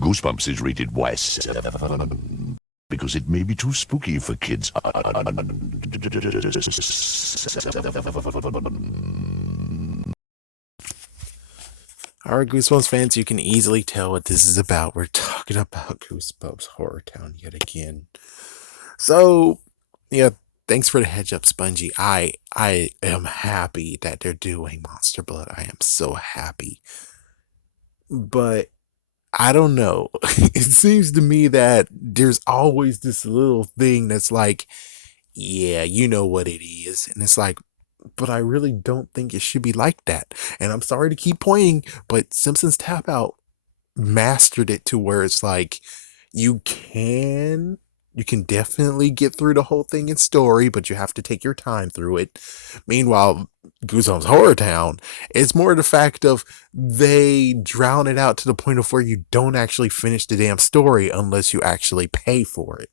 Goosebumps is rated Y because it may be too spooky for kids. Alright, Goosebumps fans, you can easily tell what this is about. We're talking about Goosebumps HorrorTown yet again. So, yeah, thanks for the heads up, Spongy. I am happy that they're doing Monster Blood. I am so happy. But I don't know. It seems to me that there's always this little thing that's like, yeah, you know what it is. And it's like, but I really don't think it should be like that. And I'm sorry to keep pointing, but Simpsons Tap Out mastered it to where it's like you can you can definitely get through the whole thing in story, but you have to take your time through it. Meanwhile, Goosebumps Horror Town, it's more the fact of they drown it out to the point of where you don't actually finish the damn story unless you actually pay for it.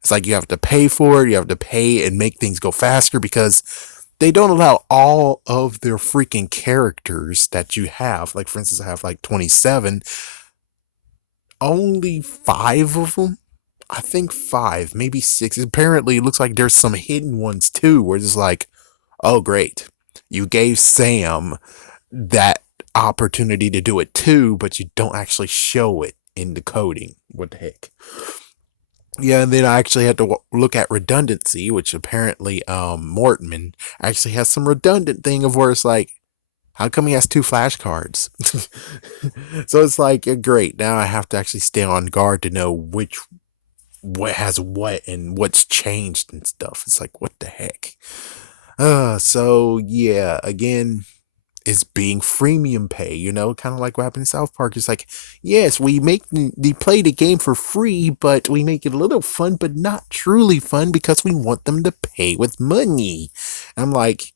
It's like you have to pay for it, you have to pay and make things go faster because they don't allow all of their freaking characters that you have. Like, for instance, I have like 27, only 5 of them. I think 5, maybe 6. Apparently, it looks like there's some hidden ones too, where it's like, oh, great. You gave Sam that opportunity to do it too, but you don't actually show it in the coding. What the heck? Yeah, and then I actually had to look at redundancy, which apparently Mortman actually has some redundant thing of where it's like, how come he has 2 flashcards? So it's like, great, now I have to actually stay on guard to know what has what and what's changed and stuff. It's like, what the heck? So yeah, again, it's being freemium pay, kind of like what happened in South Park. It's like, yes, they play the game for free, but we make it a little fun, but not truly fun because we want them to pay with money. And I'm like,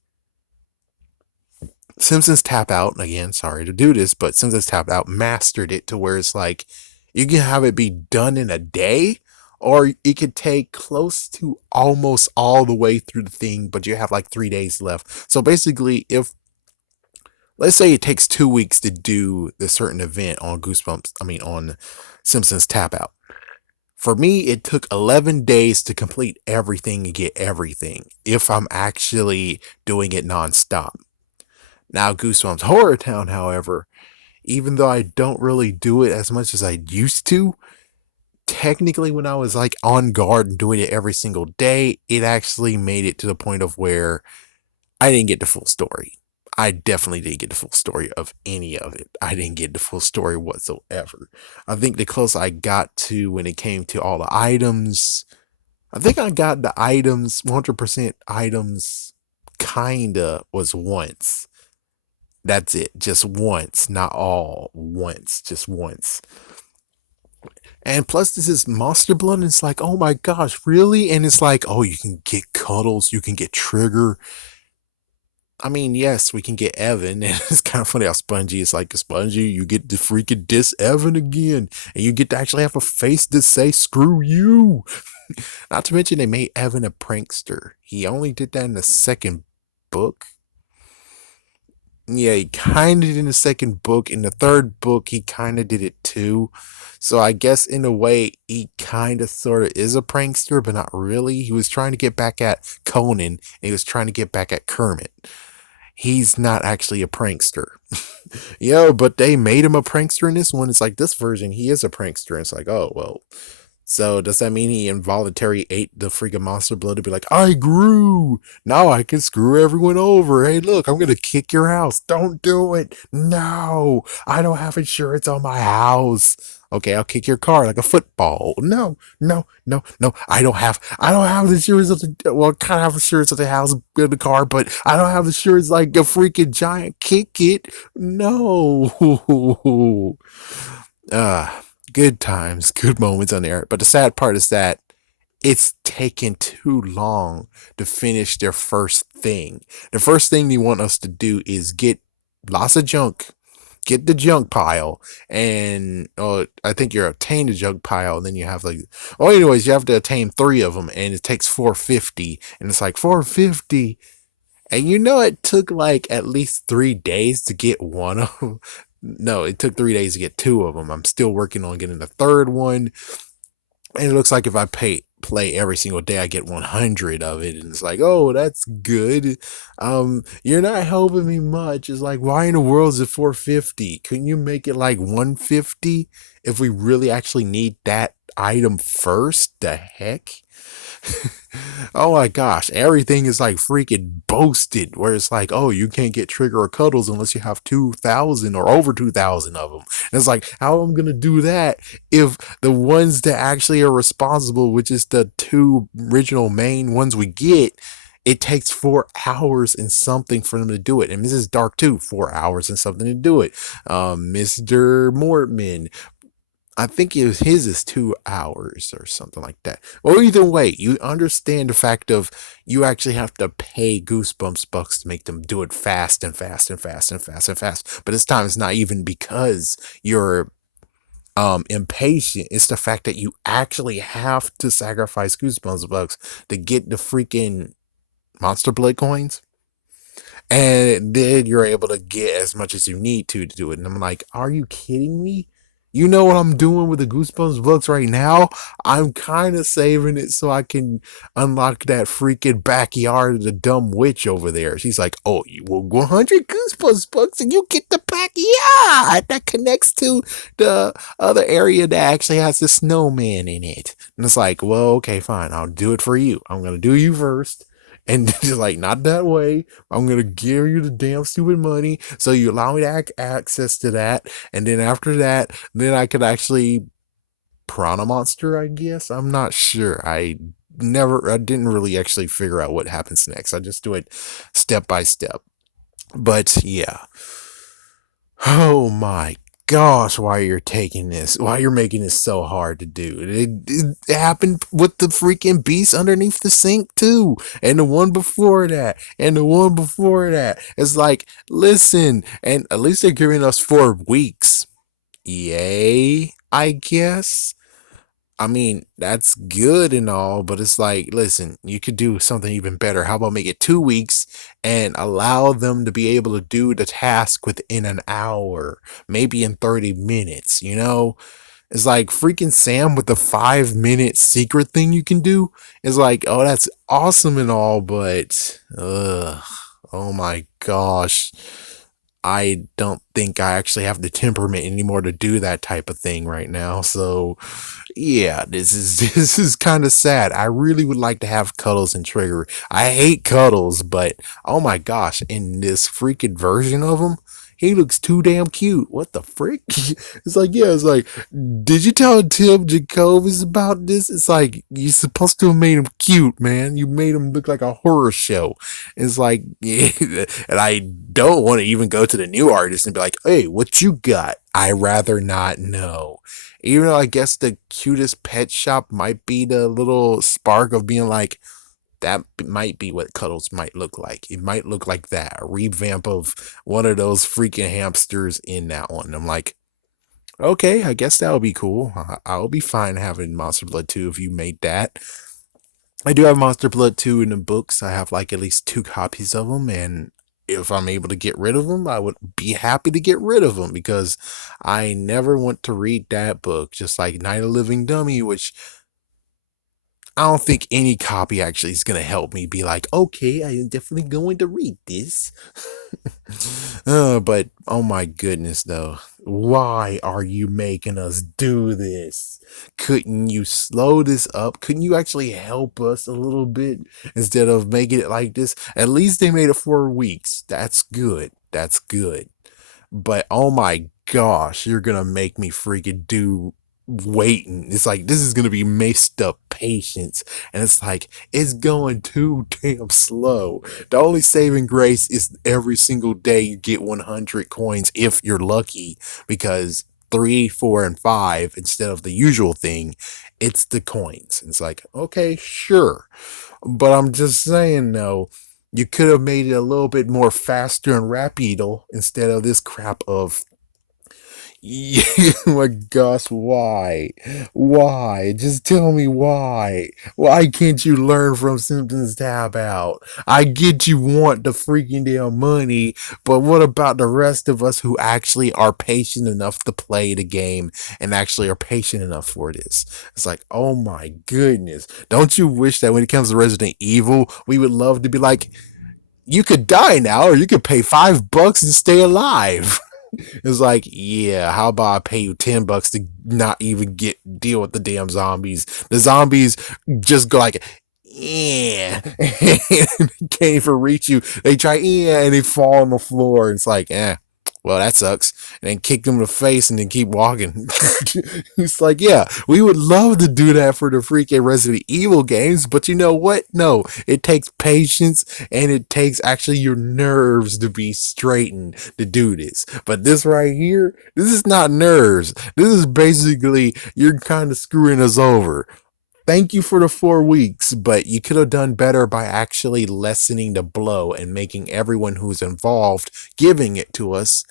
Simpsons Tap Out, again, sorry to do this, but Simpsons Tap Out mastered it to where it's like, you can have it be done in a day, or it could take close to almost all the way through the thing, but you have like 3 days left. So basically, if let's say it takes 2 weeks to do the certain event on on Simpsons Tap Out. For me, it took 11 days to complete everything and get everything if I'm actually doing it nonstop. Now, Goosebumps Horror Town, however, even though I don't really do it as much as I used to, technically when I was like on guard and doing it every single day, it actually made it to the point of where I didn't get the full story. I definitely didn't get the full story of any of it. I didn't get the full story whatsoever. I think the closest I got to when it came to all the items, I think I got the items, 100% items, kinda was once. That's it, just once, not all, once, just once. And plus, this is Monster Blood, and it's like, oh my gosh, really? And it's like, oh, you can get Cuddles, you can get Trigger. I mean, yes, we can get Evan, and it's kind of funny how Spongy is like, Spongy, you get to freaking diss Evan again, and you get to actually have a face to say, screw you. Not to mention, they made Evan a prankster. He only did that in the second book. Yeah, he kind of did in the second book. In the third book, he kind of did it too. So I guess in a way, he kind of sort of is a prankster, but not really. He was trying to get back at Conan, and he was trying to get back at Kermit. He's not actually a prankster. But they made him a prankster in this one. It's like this version, he is a prankster. And it's like, oh, well. So does that mean he involuntarily ate the freaking monster blood to be like, I grew. Now I can screw everyone over. Hey, look, I'm going to kick your house. Don't do it. No, I don't have insurance on my house. Okay, I'll kick your car like a football. No, no, no, no. I don't have the insurance of the, well, kind of have insurance of the house of the car, but I don't have insurance like a freaking giant kick it. No. Good times, good moments on there. But the sad part is that it's taken too long to finish their first thing. The first thing they want us to do is get lots of junk, get the junk pile, and I think you obtain the junk pile, and then you have like, anyways, you have to attain 3 of them, and it takes 450, and it's like 450. And it took like at least 3 days to get one of them. No, it took 3 days to get two of them. I'm still working on getting the third one. And it looks like if I play every single day, I get 100 of it. And it's like, oh, that's good. You're not helping me much. It's like, why in the world is it 450? Couldn't you make it like 150 if we really actually need that item first? The heck? Oh my gosh, everything is like freaking boasted. Where it's like, oh, you can't get trigger or cuddles unless you have 2,000 or over 2,000 of them. And it's like, how am I gonna do that if the ones that actually are responsible, which is the two original main ones we get, it takes 4 hours and something for them to do it. And Mrs. Dark too, 4 hours and something to do it. Mr. Mortman, I think his is 2 hours or something like that. Well, either way, you understand the fact of you actually have to pay Goosebumps bucks to make them do it fast and fast and fast and fast and fast. But this time it's not even because you're impatient. It's the fact that you actually have to sacrifice Goosebumps bucks to get the freaking Monster Blood coins. And then you're able to get as much as you need to do it. And I'm like, are you kidding me? You know what I'm doing with the Goosebumps books right now? I'm kind of saving it so I can unlock that freaking backyard of the dumb witch over there. She's like, oh, you will 100 Goosebumps books and you get the backyard that connects to the other area that actually has the snowman in it. And it's like, well, okay, fine. I'll do it for you. I'm going to do you first. And she's like, not that way. I'm gonna give you the damn stupid money so you allow me to access to that, and then after that, then I could actually piranha monster. I guess I'm not sure. I didn't really actually figure out what happens next. I just do it step by step. But yeah, oh my gosh, why you're taking this? Why you're making this so hard to do? It happened with the freaking beast underneath the sink too, and the one before that, and the one before that. It's like, listen, and at least they're giving us 4 weeks. Yay, I guess. I mean, that's good and all, but it's like, listen, you could do something even better. How about make it 2 weeks and allow them to be able to do the task within an hour, maybe in 30 minutes, you know? It's like freaking Sam with the 5 minute secret thing you can do. Is like, oh, that's awesome and all, but, oh my gosh. I don't think I actually have the temperament anymore to do that type of thing right now. So, yeah, this is this is kind of sad. I really would like to have Cuddles and Trigger. I hate Cuddles, but oh my gosh, in this freaking version of him, he looks too damn cute. What the frick? It's like, yeah, it's like, did you tell Tim Jacobus about this? It's like, you're supposed to have made him cute, man. You made him look like a horror show. It's like, yeah, and I don't want to even go to the new artist and be like, hey, what you got? I rather not know. Even though I guess the cutest pet shop might be the little spark of being like, that might be what Cuddles might look like. It might look like that, a revamp of one of those freaking hamsters in that one. I'm like, okay, I guess that would be cool. I'll be fine having Monster Blood 2 if you made that. I do have Monster Blood 2 in the books. I have like at least 2 copies of them, and if I'm able to get rid of them, I would be happy to get rid of them because I never want to read that book, just like Night of Living Dummy, which I don't think any copy actually is going to help me be like, okay, I am definitely going to read this. But oh my goodness, though. Why are you making us do this? Couldn't you slow this up? Couldn't you actually help us a little bit instead of making it like this? At least they made it 4 weeks. That's good. That's good. But oh my gosh, you're gonna make me freaking do waiting. It's like this is gonna be messed up patience. And it's like it's going too damn slow. The only saving grace is every single day you get 100 coins if you're lucky, because 3, 4, and 5 instead of the usual thing, it's the coins. It's like, okay, sure. But I'm just saying though, you could have made it a little bit more faster and rapido instead of this crap of Yeah, my gosh, why? Why? Just tell me why. Why can't you learn from Simpsons Tab Out? I get you want the freaking damn money, but what about the rest of us who actually are patient enough to play the game and actually are patient enough for this? It's like, oh my goodness. Don't you wish that when it comes to Resident Evil, we would love to be like, you could die now, or you could pay $5 and stay alive. It's like, yeah, how about I pay you $10 to not even deal with the damn zombies? The zombies just go like, yeah, can't even reach you. They try, yeah, and they fall on the floor. It's like, well, that sucks. And then kick them in the face and then keep walking. It's like, yeah, we would love to do that for the freaking Resident Evil games, but you know what? No, it takes patience and it takes actually your nerves to be straightened to do this. But this right here, this is not nerves. This is basically you're kind of screwing us over. Thank you for the 4 weeks, but you could have done better by actually lessening the blow and making everyone who's involved giving it to us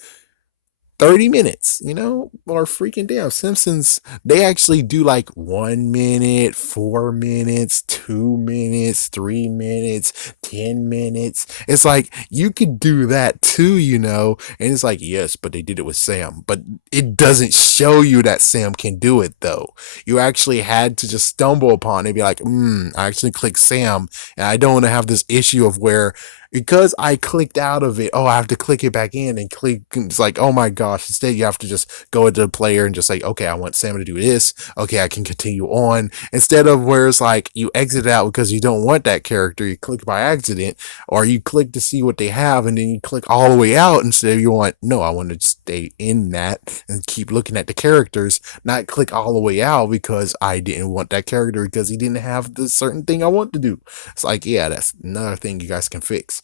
30 minutes, or freaking damn Simpsons. They actually do like 1 minute, 4 minutes, 2 minutes, 3 minutes, 10 minutes. It's like you could do that too, and it's like, yes, but they did it with Sam, but it doesn't show you that Sam can do it though. You actually had to just stumble upon it and be like, I actually clicked Sam, and I don't want to have this issue of where because I clicked out of it, I have to click it back in and click. It's like, oh my gosh. Instead, you have to just go into the player and just say, okay, I want Sam to do this. Okay, I can continue on. Instead of where it's like you exit out because you don't want that character, you click by accident, or you click to see what they have and then you click all the way out instead of no, I want to stay in that and keep looking at the characters, not click all the way out because I didn't want that character because he didn't have the certain thing I want to do. It's like, yeah, that's another thing you guys can fix.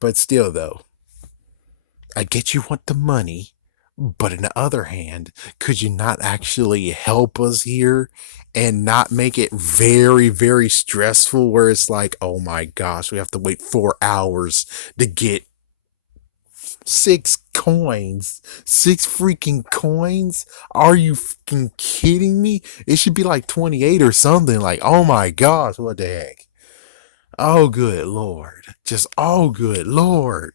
But still, though, I get you want the money, but on the other hand, could you not actually help us here and not make it very, very stressful where it's like, oh my gosh, we have to wait 4 hours to get 6 coins? 6 freaking coins? Are you fucking kidding me? It should be like 28 or something. Like, oh my gosh, what the heck? Oh, good Lord. Just, oh, good Lord.